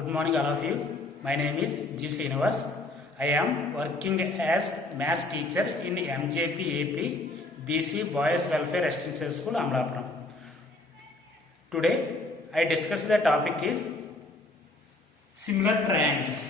Good morning, all of you. My name is G. Srinivas. I am working as maths teacher in MJP AP BC Boys Welfare Residential School, Amlapuram. Today, I discuss the topic is similar triangles.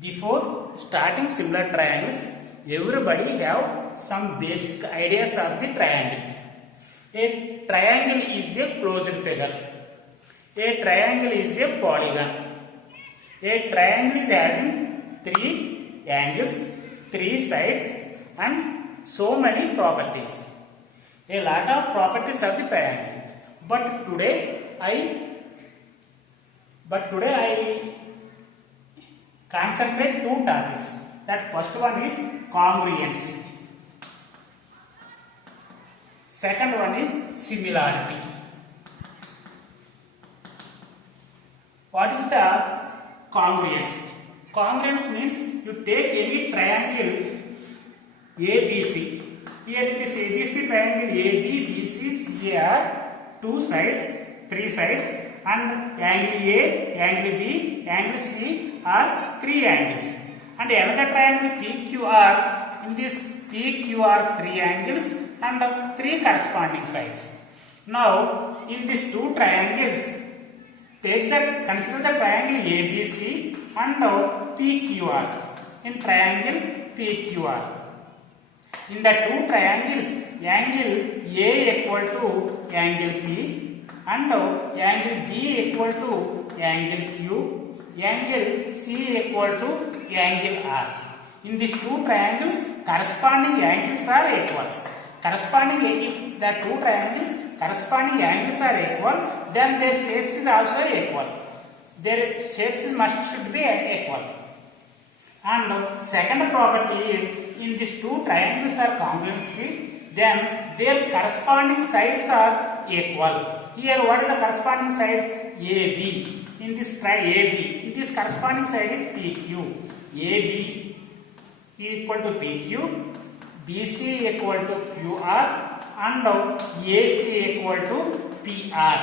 Before starting similar triangles, everybody have some basic ideas of the triangles. A triangle is a closed figure. A triangle is a polygon. A triangle is having three angles, three sides, and so many properties. A lot of properties of the triangle. But today I concentrate two topics. That first one is congruency. Second one is similarity. What is the congruency? Congruence means you take any triangle ABC. Here in this ABC triangle AB, BC, CA are two sides, three sides, and angle A, angle B, angle C are three angles. And another triangle PQR, in this PQR three angles and three corresponding sides. Now, in these two triangles, consider the triangle ABC and PQR. In triangle PQR. In the two triangles, angle A equal to angle P and angle B equal to angle Q, angle C equal to angle R. In these two triangles, corresponding angles are equal. If the two triangles corresponding angles are equal, then their shapes is also equal. Their shapes should be equal. And second property is, in these two triangles are congruency, then their corresponding sides are equal. Here, what are the corresponding sides? AB. In this AB, in this corresponding side is PQ. AB equal to PQ, BC equal to QR, and AC equal to PR.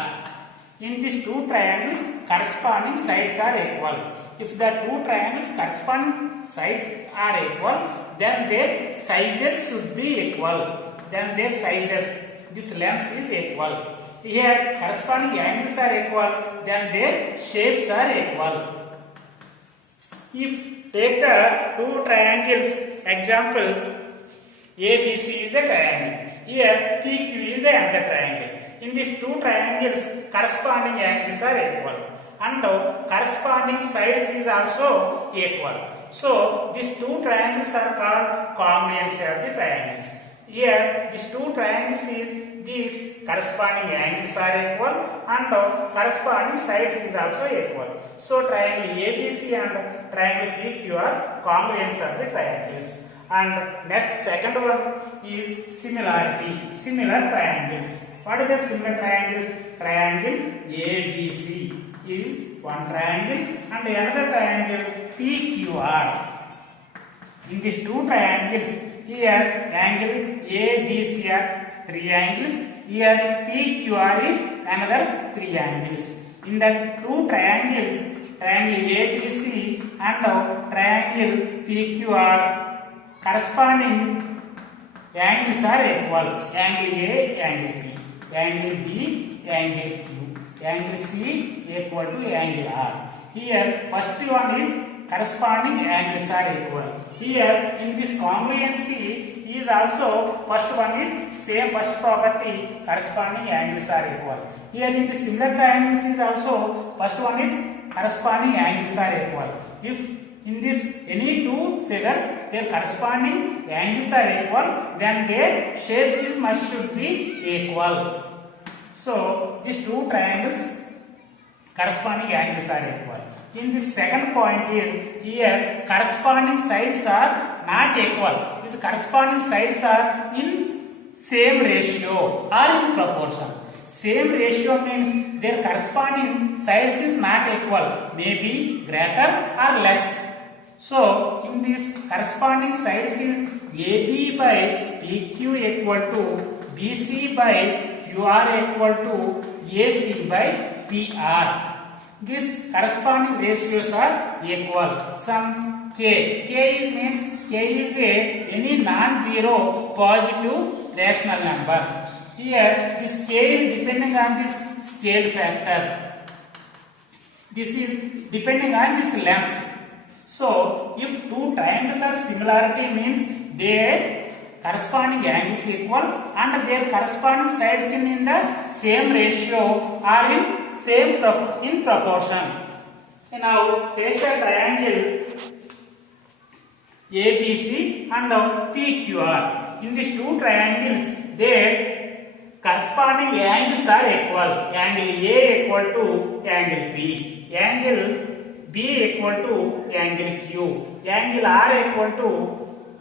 In these two triangles, corresponding sides are equal. If the two triangles corresponding sides are equal, then their sizes should be equal. This length is equal. Here, corresponding angles are equal, then their shapes are equal. If take the two triangles, example, ABC is the triangle. Here, PQ is the another triangle. In these two triangles, corresponding angles are equal. And corresponding sides is also equal. So, these two triangles are called congruency of the triangles. Here, these two triangles these corresponding angles are equal and corresponding sides is also equal. So, triangle ABC and triangle PQ are congruency of the triangles. And next, second one is similarity. Similar triangles. What are the similar triangles? Triangle ABC is one triangle and another triangle PQR. In these two triangles, here angle ABC are three angles, here PQR is another three angles. In the two triangles, triangle ABC and triangle PQR, corresponding angles are equal. Angle A, angle B, angle B, angle Q, angle C equal to angle R. Here, first one is corresponding angles are equal. Here, in this congruency is also, first one is same first property, corresponding angles are equal. Here in the similar triangles is also, first one is corresponding angles are equal. If in this any two figures, their corresponding angles are equal, then their shapes should be equal. So, these two triangles corresponding angles are equal. In the second point is, here corresponding sides are not equal. These corresponding sides are in same ratio or in proportion. Same ratio means their corresponding sides is not equal, maybe greater or less. So, in this corresponding sides is AB by PQ equal to BC by QR equal to AC by PR. These corresponding ratios are equal. Some K. K is any non-zero positive rational number. Here this K is depending on this scale factor. This is depending on this length. So if two triangles are similarity means their corresponding angles equal and their corresponding sides in the same ratio are in proportion. Now take a triangle ABC and PQR. In these two triangles, their corresponding angles are equal. Angle A equal to angle B. Angle B equal to angle Q. Angle R equal to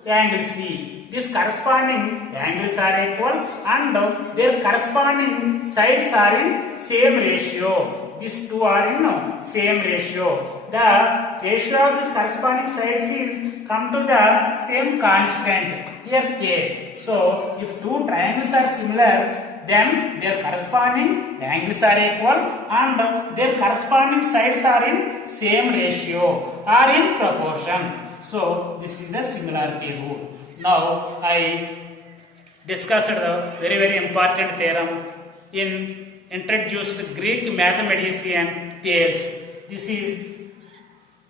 angle C. These corresponding angles are equal and their corresponding sides are in same ratio. These two are in same ratio. The ratio of these corresponding sides is come to the same constant. Here K. So if two triangles are similar, then their corresponding angles are equal and their corresponding sides are in same ratio, are in proportion. So this is the similarity rule. Now I discussed the very important theorem in introduced Greek mathematician Thales. This is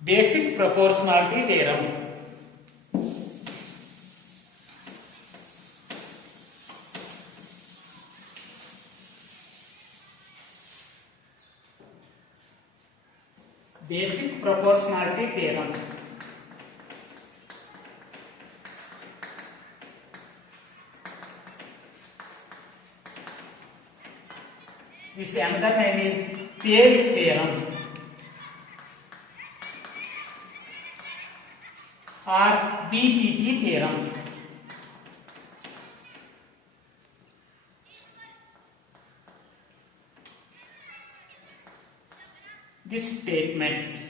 basic proportionality theorem. Basic proportionality theorem. This another name is Thales theorem or BPT theorem. This statement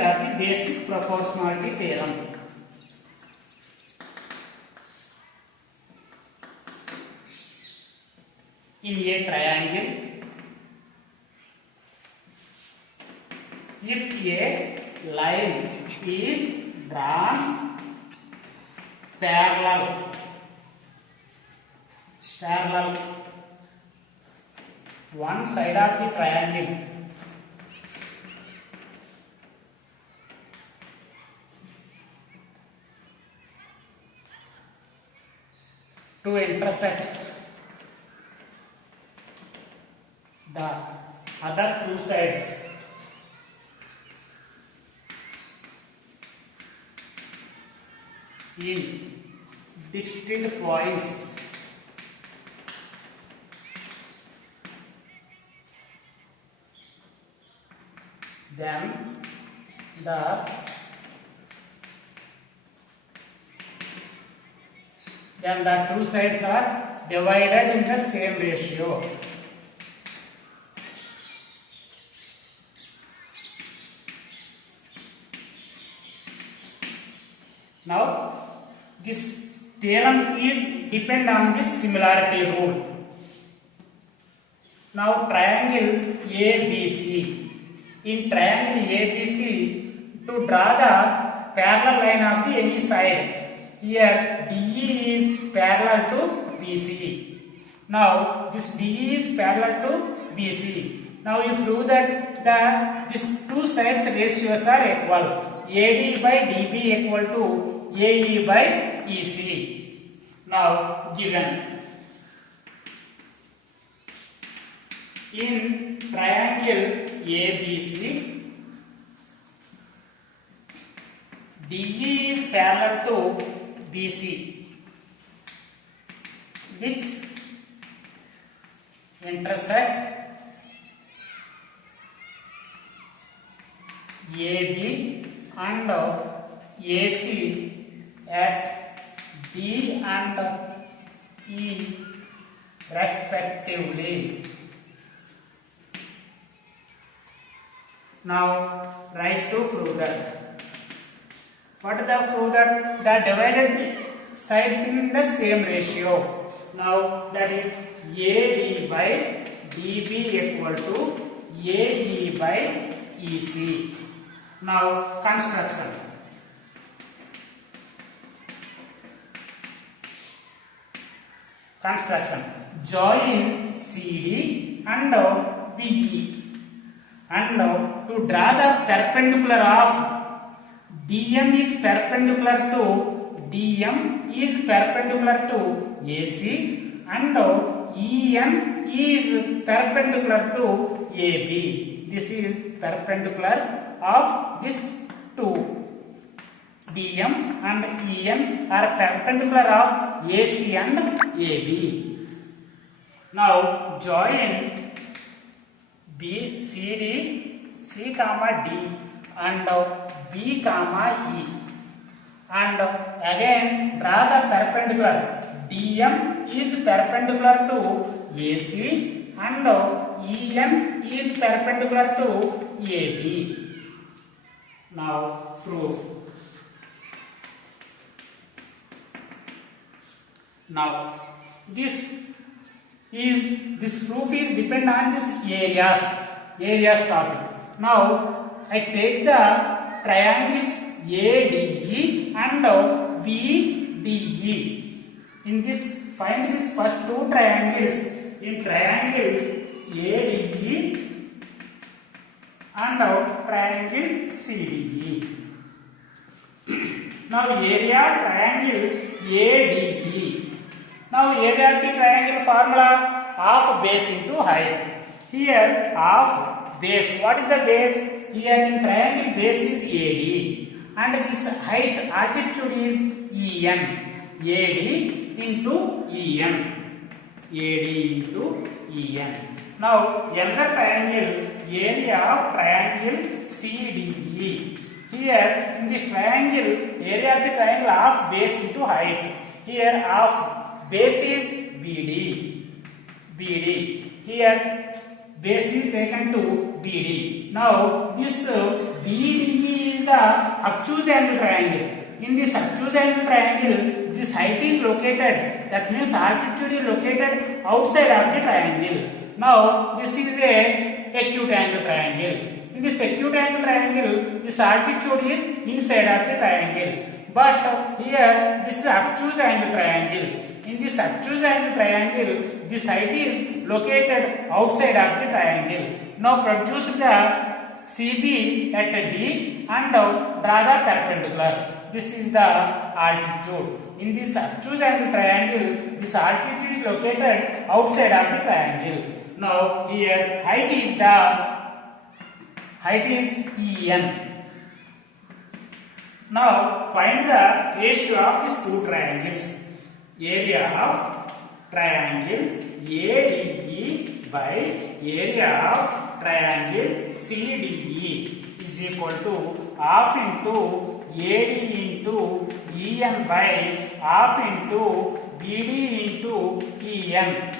of the basic proportionality theorem. In a triangle, if a line is drawn parallel one side of the triangle to intersect the other two sides in distinct points, then the two sides are divided in the same ratio. Now this theorem is depend on this similarity rule. Now triangle ABC. In triangle ABC, to draw the parallel line of the any side, here DE is parallel to BC. Now this DE is parallel to BC. Now you prove that these two sides ratios are equal. AD by DB equal to AE by EC. Now given in triangle ABC, DE is parallel to BC, which intersect AB and AC at D and E respectively. Now write to prove that. What is the proof that the divided sides in the same ratio. Now that is AD by DB equal to AE by EC. Now construction. Join CD and BE, and to draw the perpendicular of DM is perpendicular to AC, and EN is perpendicular to AB. This is perpendicular of this two. DM and EN are perpendicular of AC and AB. Now join CD, C comma D and B comma E, and again draw the perpendicular. DM is perpendicular to AC and EN is perpendicular to AB. Now proof. Now this proof is depend on this areas topic. Now I take the triangles ADE and BDE. In this, find this first two triangles. In triangle ADE and triangle CDE. Now area of triangle ADE. Now area of the triangle formula half base into height. Here half base. What is the base? Here in triangle base is AD, and this height altitude is EN. AD into EN. Now another triangle, area of triangle CDE. Here in this triangle, area of the triangle half base into height. Here half base is BD. Here base is taken to BD. Now this BDE is the obtuse angle triangle. In this obtuse angle triangle, this height is located. That means altitude is located outside of the triangle. Now this is a acute angle triangle. In this acute angle triangle, this altitude is inside of the triangle. But here this is obtuse angle triangle. In this obtuse angle triangle, this height is located outside of the triangle. Now produce the CB at D and draw the perpendicular. This is the altitude. In this obtuse angle triangle, this altitude is located outside of the triangle. Now here height is EN. Now find the ratio of these two triangles. Area of triangle ADE by area of triangle CDE is equal to half into AD into EN by half into BD into EN.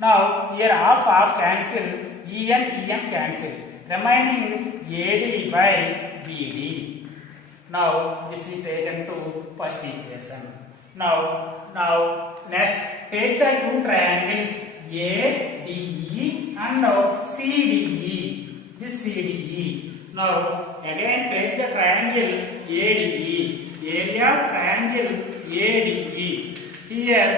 Now here half cancel, EN cancel, remaining AD by BD. Now this is taken to first equation. Now next take the two triangles ADE and CDE. This CDE. Now again take the triangle ADE. Area of triangle ADE. Here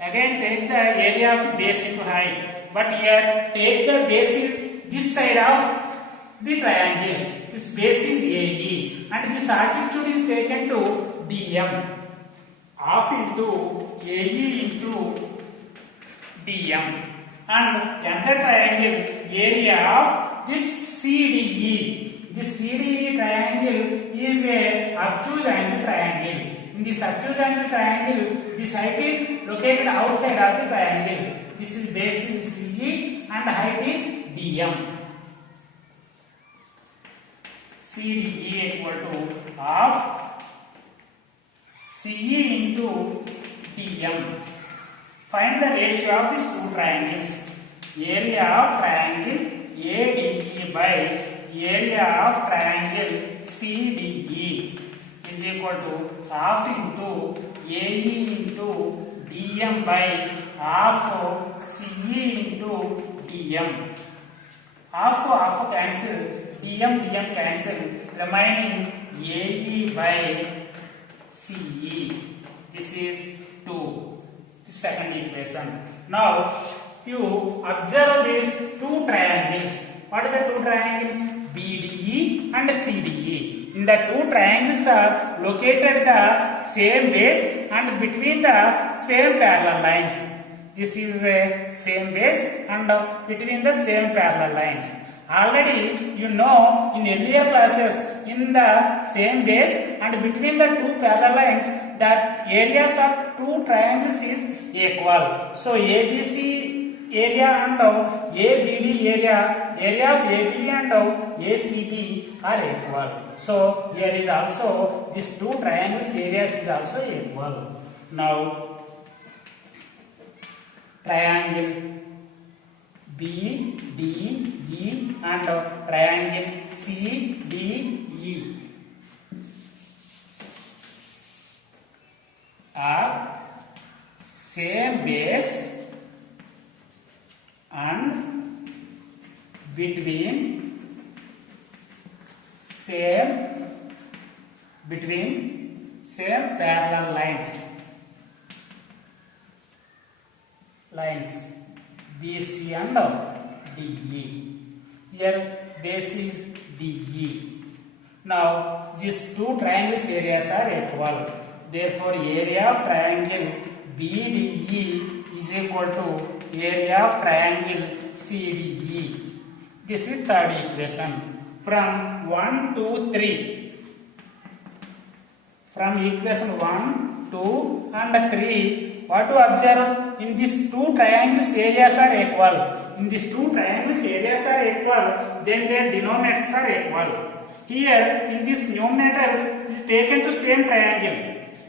again take the area of the base into height. But here take the base is this side of the triangle. This base is AE and this altitude is taken to DM. Half into AE into DM, and another triangle area of this CDE. This CDE triangle is a obtuse angle triangle. In this obtuse angle triangle, this height is located outside of the triangle. This is base is CE and height is DM. CDE equal to half CE into DM. Find the ratio of these two triangles. Area of triangle ADE by area of triangle CDE is equal to half into AE into DM by half CE into DM. Half cancel, DM cancel, remaining AE by CE. This is 2. The second equation. Now you observe these two triangles. What are the two triangles? BDE and CDE. In the two triangles are located the same base and between the same parallel lines. This is a same base and between the same parallel lines. Already you know in earlier classes, in the same base and between the two parallel lines, that areas of two triangles is equal. So ABC area and ABD area of ABD and ACB are equal. So here is also these two triangles areas is also equal. Now triangle BDE and triangle CDE are same base and between same parallel lines BC and DE. Here base is DE. Now these two triangles areas are equal. Therefore area of triangle BDE is equal to area of triangle CDE. This is third equation. From 1 to 3. From equation 1, 2 and 3, what to observe? In these two triangles areas are equal. In these two triangles areas are equal, then their denominators are equal. Here in these numerators is taken to same triangle.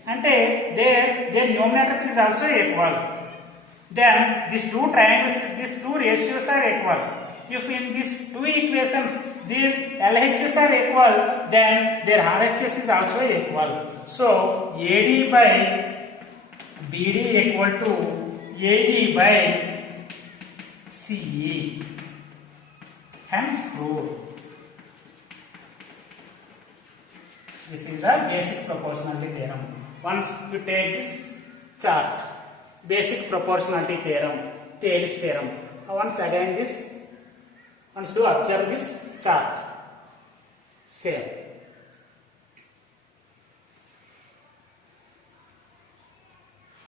And their numerators is also equal. Then these two triangles, these two ratios are equal. If in these two equations these LHS are equal, then their RHS is also equal. So AD by BD equal to AE by CE. Hence proved. This is the basic proportionality theorem. Once you take this chart, basic proportionality theorem, Thales theorem. Once again this, once to observe this chart. Same.